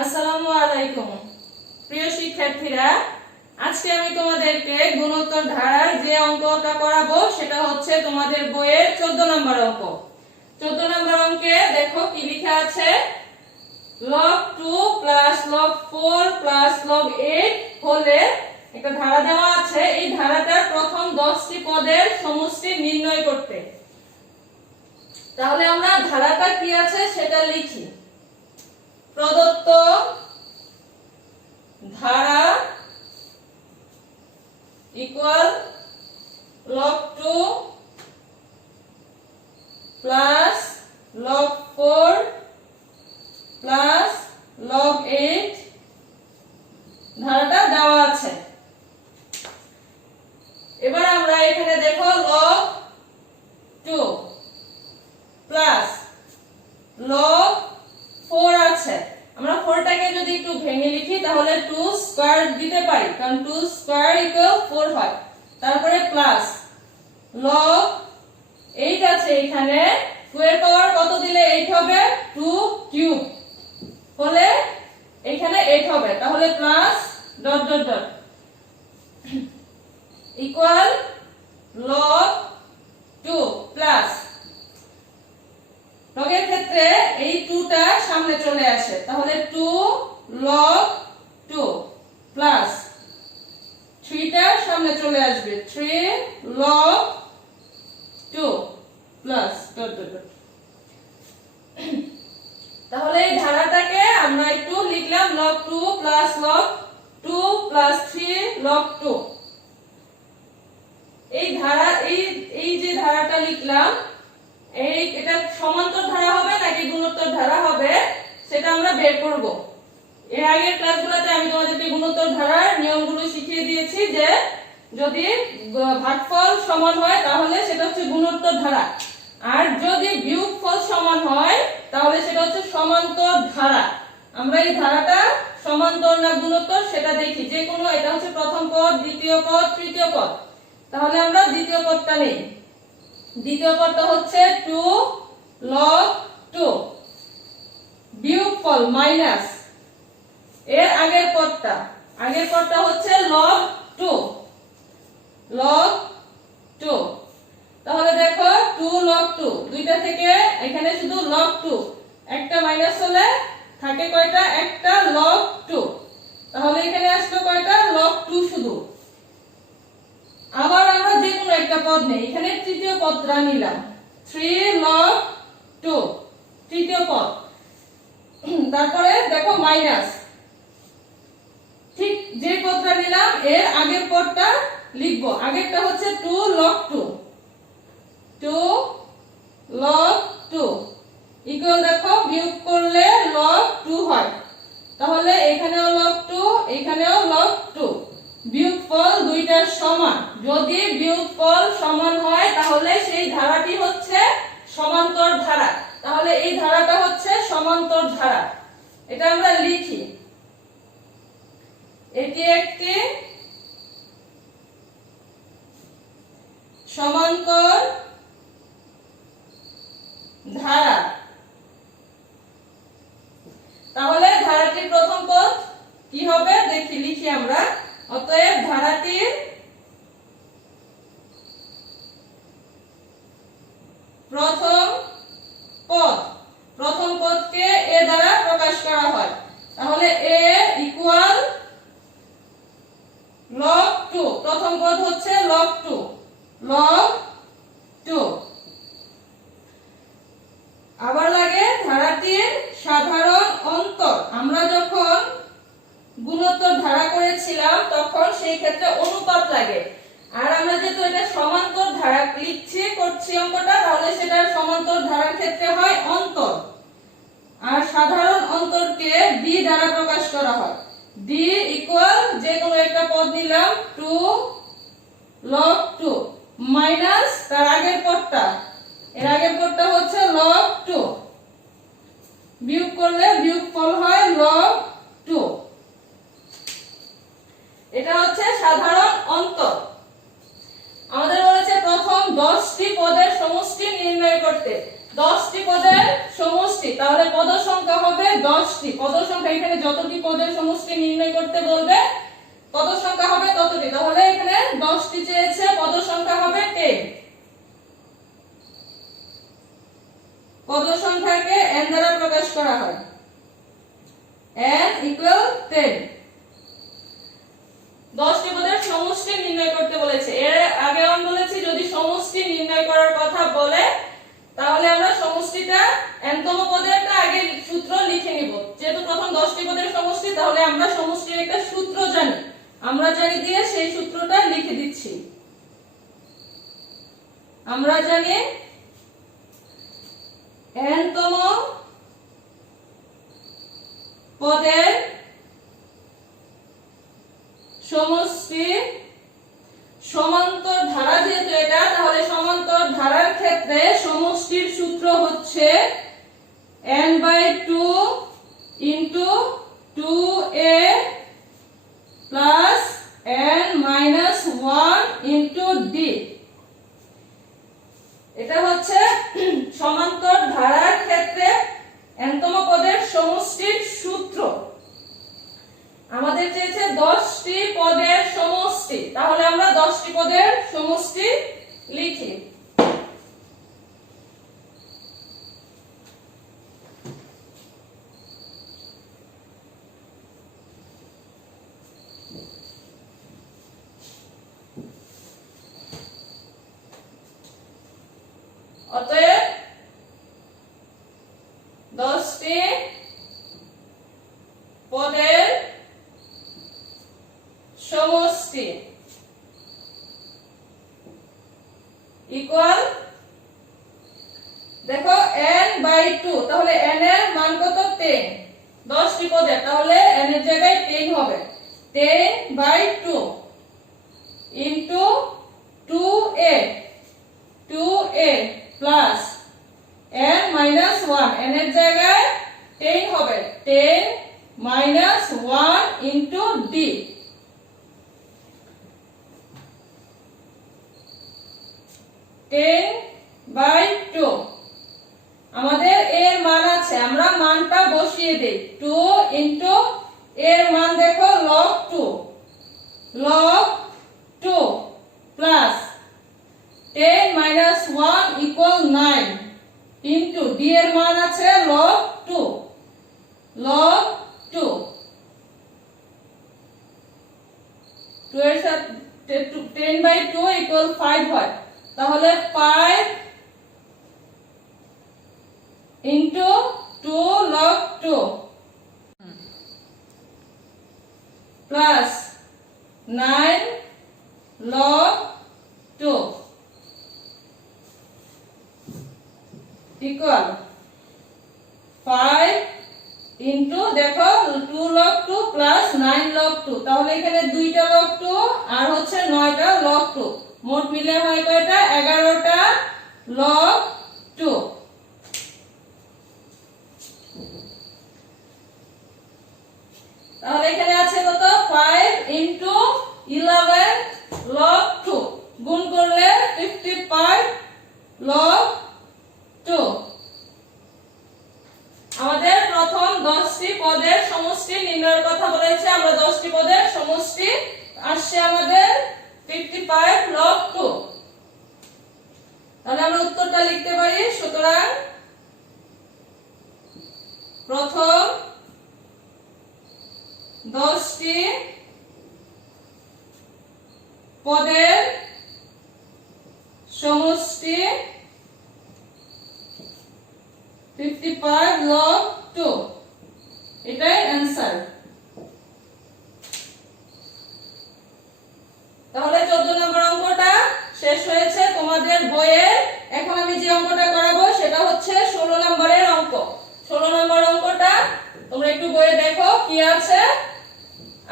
আসসালামু আলাইকুম প্রিয় শিক্ষার্থীরা, আজকে আমি তোমাদেরকে গুণোত্তর ধারার যে অঙ্কটা করাবো সেটা হচ্ছে তোমাদের বইয়ের 14 নম্বর অঙ্ক। 14 নম্বর অঙ্কে দেখো কি লেখা আছে, log 2 plus log 4 plus log 8 হলে একটা ধারা দেওয়া আছে। এই ধারাটার প্রথম 10টি পদের সমষ্টি নির্ণয় করতে। তাহলে আমরা ধারাটা কি আছে সেটা লিখি। প্রদত্ত ধারা equal log 2 plus log 4 plus log 8 ধারাটা দেওয়া আছে। এবার আমরা এখানে দেখো log 2 plus log 4 আছে। আমরা 4টাকে যদি একটু ভেঙে লিখি তাহলে 2 স্কয়ার দিতে পারি, কারণ 2 স্কয়ার ইকুয়াল 4 হয়। তারপরে প্লাস log 8 আছে, এখানে 2 এর পাওয়ার কত দিলে 8 হবে, 2 কিউব হলে এখানে 8 হবে। তাহলে plus dot dot dot equal log 2 plus লগের ক্ষেত্রে এই 2টা সামনে চলে আসে, তাহলে 2 log 2 প্লাস 3টা সামনে চলে আসবে, 3 log 2 plus dot dot dot. তাহলে এই ধারাটাকে আমরা একটু লিখলাম log 2 plus log 2 plus 3 log 2। এই ধারা এই যে ধারাটা লিখলাম, এটা সমান্তর ধারা হবে নাকি গুণোত্তর ধারা হবে সেটা আমরা বের করব। এর আগের ক্লাসগুলোতে আমি তোমাদেরকে গুণোত্তর ধারার নিয়মগুলো শিখিয়ে দিয়েছি যে যদি ভাগফল সমান হয় তাহলে সেটা হচ্ছে গুণোত্তর ধারা, আর যদি বিয়োগফল সমান হয় তাহলে সেটা হচ্ছে সমান্তর ধারা। আমরা এই ধারাটা সমান্তর না গুণোত্তর সেটা দেখি। যে কোনো, এটা হচ্ছে প্রথম পদ, দ্বিতীয় পদ, তৃতীয় পদ। তাহলে আমরা দ্বিতীয় পদটা নেই। দ্বিতীয় পদটা হচ্ছে 2 log 2 বিয়োগফল মাইনাস এর আগের পদটা হচ্ছে log 2 তাহলে দেখো 2 log 2, দুইটা থেকে এখানে শুধু log 2, একটা মাইনাস হলে থাকে কয়টা, একটা log 2। তাহলে এখানে আসলো কয়টা, log 2 শুধু। আবার আমরা যে কোনো একটা পদ নেই, এখানে তৃতীয় পদটা নিলাম 3 log 2 তৃতীয় পদ। তারপরে দেখো মাইনাস, ঠিক যে পদটা নিলাম এর আগের পদটা লিখবো। আগেরটা হচ্ছে 2 log 2 ইকুয়াল দেখো বিয়োগ করলে log 2 হয়। তাহলে এখানেও log 2 এখানেও log 2। বিয়োগফল দুইটার সমান। যদি বিয়োগফল সমান হয় তাহলে সেই ধারাটি হচ্ছে সমান্তর ধারা। তাহলে এই ধারাটা হচ্ছে সমান্তর ধারা, এটা আমরা লিখি। এটি একটি সমান্তর ধারা। তাহলে ধারাটির প্রথম পদ কি হবে দেখি, লিখি আমরা। অতএব ধারাটির প্রথম পদকে এ দ্বারা প্রকাশ করা হয়। তাহলে এ ইকুয়াল log 2, প্রথম পদ হচ্ছে log 2 আবার লাগে ধারাটির সাধারণ অন্তর। আমরা যখন গুণোত্তর ধারা করেছিলাম তখন সেই ক্ষেত্রে অনুপাত লাগে, আর আমরা যেহেতু এটা সমান্তর ধারা করছি অঙ্কটা, তাহলে সেটা সমান্তর ধারার ক্ষেত্রে হয় অন্তর। আর সাধারণ অন্তরকে ডি দ্বারা প্রকাশ করা হয়। ডি ইকুয়াল যে কোনো একটা পদ নিলাম 2 log 2 মাইনাস তার আগের পদটা, এর আগের পদটা হচ্ছে log 2, বিয়োগ করলে বিয়োগফল হয় log 2। এটা হচ্ছে সাধারণ অন্তর। আমাদের বলেছে প্রথম 10টি পদের সমষ্টি নির্ণয় করতে। 10টি পদের সমষ্টি, তাহলে পদ সংখ্যা হবে 10টি। পদ পদ সংখ্যা এখানে যতটি পদের সমষ্টি নির্ণয় করতে বলবে পদ সংখ্যা হবে ততটি। তাহলে এখানে 10টি চেয়েছে, পদ সংখ্যা হবে 10। পদ সংখ্যাকে n দ্বারা প্রকাশ করা হয়, n = 10। 10টি পদের সমষ্টি নির্ণয় করতে বলেছে। এর আগে আমি বলেছি যদি সমষ্টি নির্ণয় করার কথা বলে তাহলে আমরা সমষ্টিটা nতম পদেরটা আগে সূত্র লিখে নিব। যেহেতু প্রথম 10টি পদের সমষ্টি, তাহলে আমরা সমষ্টির একটা সূত্র জানি, আমরা জানি দিয়ে সেই সূত্রটা লিখে দিচ্ছি। আমরা জানি nতম পদের সমষ্টি সমান্তর ধারা, যেহেতু এটা তাহলে সমান্তর ধারার ক্ষেত্রে সমষ্টির সূত্র হচ্ছে n/2 * 2a + n-1 * d। এটা হচ্ছে সমান্তর ধারার ক্ষেত্রে nতম পদের সমষ্টির সূত্র। আমাদের চেয়েছে 10টি পদের সমষ্টি, তাহলে আমরা 10টি পদের সমষ্টি লিখি। অতএব 10টি পদের সমষ্টি ইকুয়াল, দেখো n/2, তাহলে n এর মান কত? 10। 10টি পদের, তাহলে n এর জায়গায় 10 হবে। 10/2 * 2a plus n-1, n এর জায়গায় 10 হবে। 10-1 * d। (10/2) আমাদের এর মান আছে, আমরা মানটা বসিয়ে দেই। 2 * এর মান দেখো log 2 plus 10-1 = 9 into d এর মান আছে log 2 2 এর সাথে 10/2 = 5 হয়, তাহলে 5 * 2 log 2 plus 9 log 2 equal 5 into দেখো 2 log 2 plus 9 log 2, তাহলে এখানে 2টা log 2 আর হচ্ছে 9টা log 2, মোট মিলে হয় কয়টা? 11টা log 2। তাহলে এখানে আছে কত? 5 * 11 log 2 গুণ করলে 55 log 2। আমাদের প্রথম 10টি পদের সমষ্টি নির্ণয়ের কথা বলেছে, আমরা 10টি পদের সমষ্টি আসছে আমাদের 55 log 2। তাহলে আমরা উত্তরটা লিখতে পারি। সুতরাং প্রথম 10টি পদের সমষ্টি 55 log 2, এটাই অ্যানসার। তাহলে 14 নম্বর অঙ্কটা শেষ হয়েছে তোমাদের বইয়ে। এখন আমি যে অঙ্কটা করাবো সেটা হচ্ছে 16 নম্বরের অঙ্ক। 16 নম্বর অঙ্কটা তোমরা একটু বইয়ে দেখো কি আছে।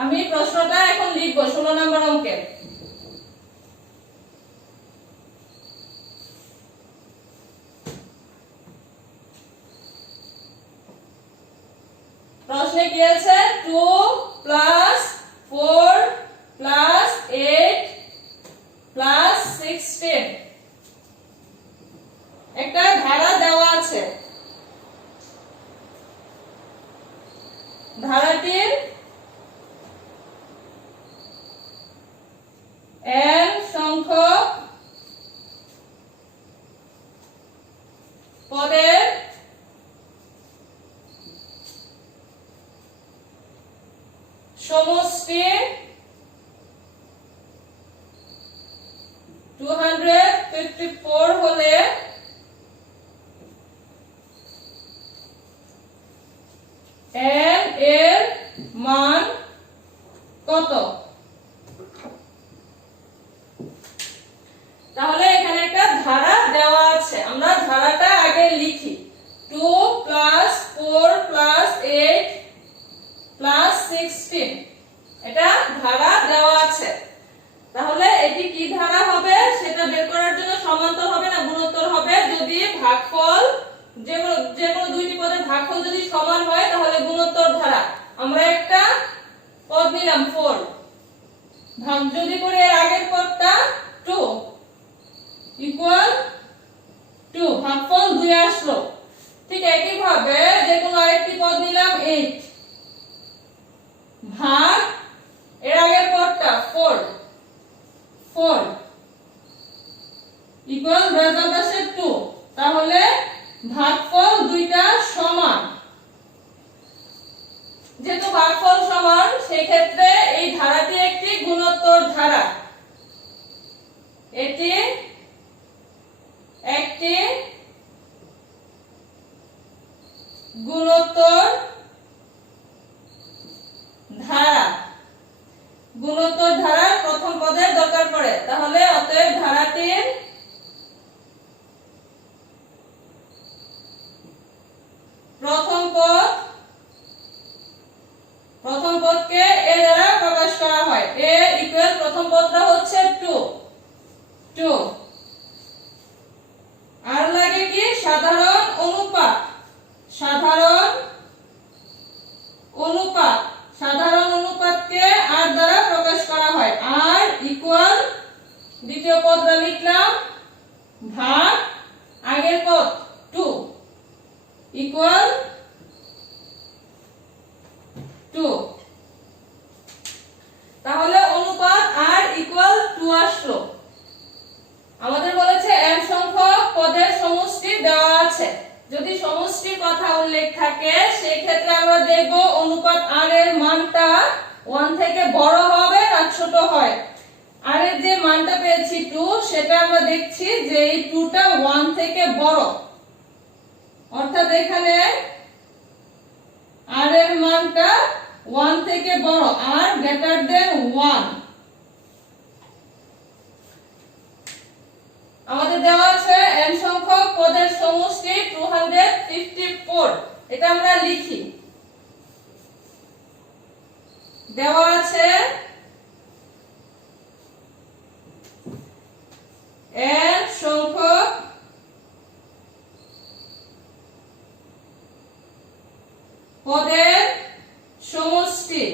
আমি প্রশ্নটা এখন লিখবো 16 নম্বর অঙ্কের। প্রশ্নে কি আছে? 2 + 4 + 8 + 16 একটা ধারা দেওয়া আছে। ধারাটির n সংখ্যক পদের সমষ্টি 254 হলে n এর মান কত? তাহলে এখানে একটা ধারা দেওয়া আছে, আমরা ধারাটা আগে লিখি। 2 + 4 + 8 + 16 এটা ধারা দেওয়া আছে। তাহলে এটি কি ধারা হবে সেটা বের করার জন্য সমান্তর হবে না গুণোত্তর হবে? যদি ভাগফল যে কোনো দুইটি পদের ভাগফল যদি সমান হয় তাহলে গুণোত্তর ধারা। আমরা একটা পদ নিলাম 4, ভাগ যদি করে এর আগের পদটা 2 ইকুয়াল 2, ভাগফল 2 আসলো। ঠিক একই ভাবে যে কোনো আরেকটি পদ নিলাম 8, ভাগ এর আগের পদটা 4 ইকুয়াল রেজাল্ট আসে 2। তাহলে ভাগফল দুইটা সমান, যেহেতু ভাগফল সমান সেই ক্ষেত্রে এই ধারাটি একটি গুণোত্তর ধারা। এটি একটি গুণোত্তর ধারা। গুণোত্তর ধারার প্রথম পদের দরকার পড়ে। তাহলে অতএব ধারাটির প্রথম পদকে এ দ্বারা প্রকাশ করা হয়। এ ইকুয়াল প্রথম পদটা হচ্ছে 2 আর লাগে কি সাধারণ অনুপাত। সাধারণ অনুপাতকে আর দ্বারা প্রকাশ করা হয়। আর ইকুয়াল দ্বিতীয় পদটা লিখলাম ভাগ আগের পদ 2 ইকুয়াল 2। তাহলে অনুপাত আর ইকুয়াল 2 আসলো। আমাদের বলেছে n সংখ্যক পদের সমষ্টি দেওয়া আছে। যদি সমষ্টির কথা উল্লেখ থাকে সেই ক্ষেত্রে আমরা দেখব অনুপাত r এর মানটা 1 থেকে বড় হবে না ছোট হয়। r এর যে মানটা পেয়েছি 2 সেটা আমরা দেখছি যে এই 2টা 1 থেকে বড়, অর্থাৎ এখানে r এর মানটা 1 থেকে বড়, r গ্রেটার দেন 1। আমাদের দেওয়া আছে n সংখ্যক পদের সমষ্টি 254। এটা আমরা লিখি। দেওয়া আছে n সংখ্যক পদের সমষ্টি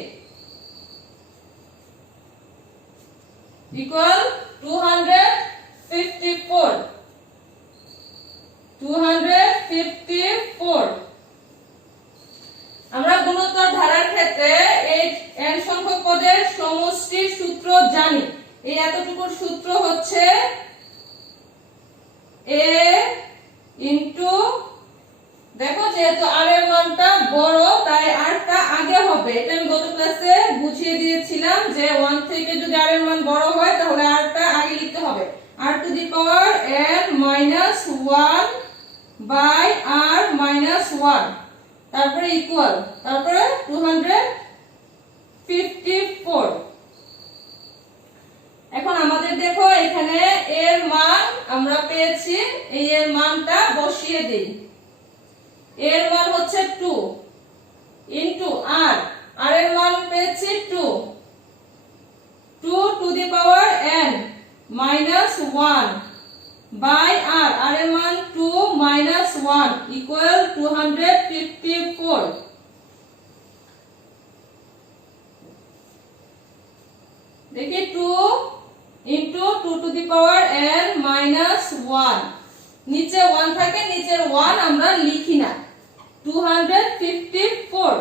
ইকুয়াল 254। আমরা গুণোত্তর ধারার ক্ষেত্রে এই n সংখ্যক পদের সমষ্টির সূত্র জানি। এই এতটুকুর সূত্র হচ্ছে a ইনটু, দেখো যেহেতু r এর মানটা বড় তাই r টা আগে হবে। এটা আমি গত ক্লাসে বুঝিয়ে দিয়েছিলাম যে 1 থেকে যদি r এর মান বড় হয় তাহলে r টা আগে লিখতে হবে। r to the power n minus 1 by r minus 1, তারপরে ইকুয়াল, তারপরে 254। এখন আমাদের দেখো এখানে এর মান আমরা পেয়েছি, এই এর মানটা বসিয়ে দেই। এর মান হচ্ছে 2 ইনটু r, r এর মান পেয়েছি 2 to the power n minus 1 by r, r এর মান 2 মাইনাস 1 ইকুয়াল 254। দেখি 2 into 2 to the power n minus 1, নিচে 1 থাকে, নিচের 1 আমরা লিখি না। 254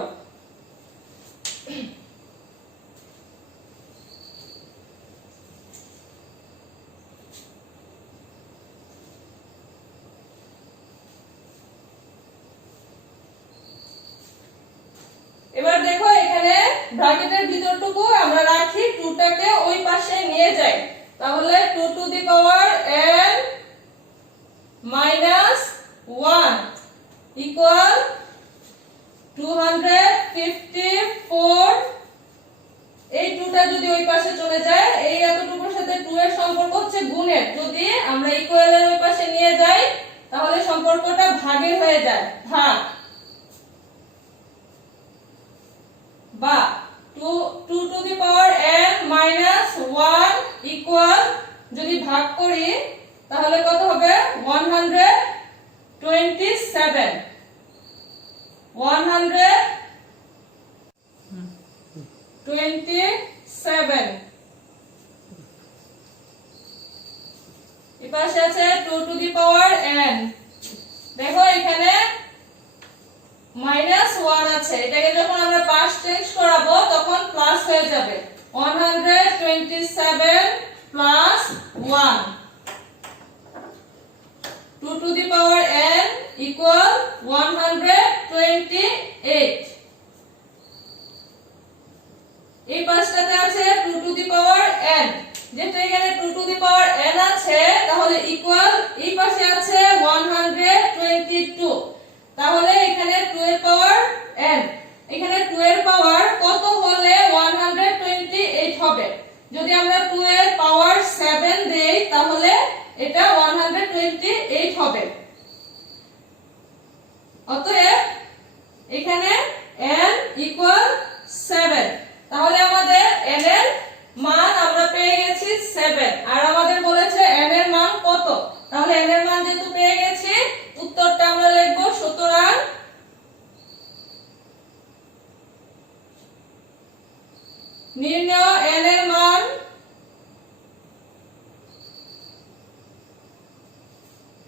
ব্র্যাকেটের ভিতরটুকু আমরা রাখি, 2 টাকে ওই পাশে নিয়ে যাই, তাহলে 2 to the power n minus 1 equal 254। এই 2টা যদি ওই পাশে চলে যায়, এই এতটুকুর সাথে 2 এর সম্পর্ক হচ্ছে গুণের, যদি আমরা ইকুয়ালের ওই পাশে নিয়ে যাই তাহলে সম্পর্কটা ভাগের হয়ে যায়, ভাগ, বা 2 to the power n minus 1 equal, যদি ভাগ করি তাহলে কত হবে 127 এই পাশে আছে 2 টু দি পাওয়ার n। দেখো এখানে -1 আছে, এটাকে যখন আমরা পাশ চেঞ্জ করাবো তখন প্লাস হয়ে যাবে, 127 plus 1, 2 to the power n equal 128। এই পাশটাতে আছে 2 টু দি পাওয়ার n, যেহেতু এখানে 2 টু দি পাওয়ার n আছে তাহলে ইকুয়াল, এই পাশে আছে 122, তাহলে এখানে 2 এর পাওয়ার n, এখানে 2 এর পাওয়ার কত হলে 128 হবে, যদি আমরা 2 এর পাওয়ার 7 দেই তাহলে এটা 128 হবে। অতএব এখানে n ইকুয়াল 7, তাহলে আমাদের n এর মান আমরা পেয়ে গেছি 7, আর আমাদের বলেছে n এর মান কত, তাহলে n এর মান যেহেতু পেয়ে গেছি উত্তরটা আমরা লিখব, সুতরাং নির্ণয় n এর মান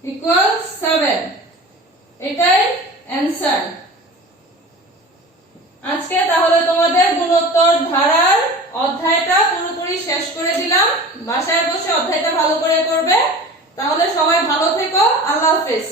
ইকুয়াল 7, এটাই অ্যানসার। আজকে তাহলে তোমাদের গুণোত্তর ধারার অধ্যায়টা পুরোপুরি শেষ করে দিলাম, বাসায় বসে অধ্যায়টা ভালো করে করবে। তাহলে সবাই ভালো থেকো, আল্লাহ হাফেজ।